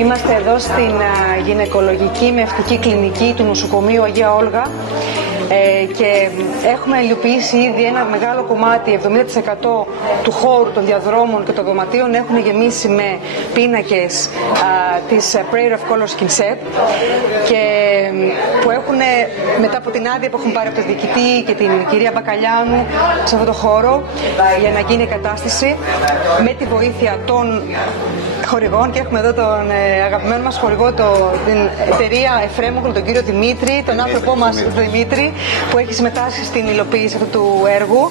Είμαστε εδώ στην γυναικολογική μευτική κλινική του νοσοκομείου Αγία Όλγα και έχουμε υλοποιήσει ήδη ένα μεγάλο κομμάτι, 70% του χώρου των διαδρόμων και των δωματίων έχουν γεμίσει με πίνακες της Prayer of Color Skin Set και που έχουν, μετά από την άδεια που έχουν πάρει από τον διοικητή και την κυρία Μπακαλιάνου σε αυτό το χώρο για να γίνει η κατάσταση, με τη βοήθεια των χορηγών, και έχουμε εδώ τον αγαπημένο μας χορηγό, την εταιρεία Εφρέμογλου, τον κύριο Δημήτρη, τον άνθρωπό μας Δημήτρη, που έχει συμμετάσχει στην υλοποίηση αυτού του έργου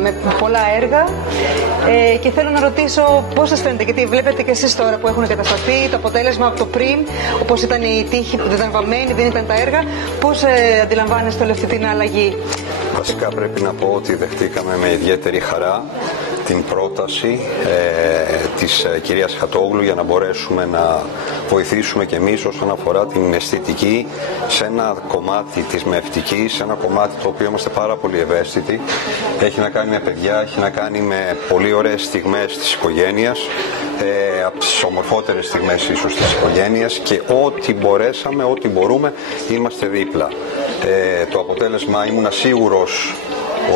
με πολλά έργα. Και θέλω να ρωτήσω πώς σας φαίνεται, γιατί βλέπετε και εσείς τώρα που έχουν κατασταθεί το αποτέλεσμα από το πριν, όπως ήταν η τύχη που δεν ήταν βαμμένη, δεν ήταν τα έργα, πώς αντιλαμβάνεστε όλη αυτή την αλλαγή? Βασικά πρέπει να πω ότι δεχτήκαμε με ιδιαίτερη χαρά την πρόταση της κυρίας Χατόγλου για να μπορέσουμε να βοηθήσουμε και εμείς όσον αφορά την αισθητική σε ένα κομμάτι της μευτικής, σε ένα κομμάτι το οποίο είμαστε πάρα πολύ ευαίσθητοι. Έχει να κάνει με παιδιά, έχει να κάνει με πολύ ωραίες στιγμές της οικογένειας, από τις ομορφότερες στιγμές ίσως της οικογένειας, και ό,τι μπορέσαμε, ό,τι μπορούμε, είμαστε δίπλα. Το αποτέλεσμα ήμουνα σίγουρος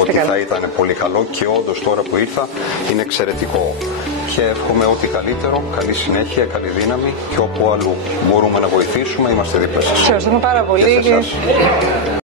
ότι θα ήταν πολύ καλό και όντως τώρα που ήρθα είναι εξαιρετικό. Και εύχομαι ό,τι καλύτερο, καλή συνέχεια, καλή δύναμη, και όπου αλλού μπορούμε να βοηθήσουμε είμαστε δίπλα σας. Ευχαριστούμε πάρα πολύ.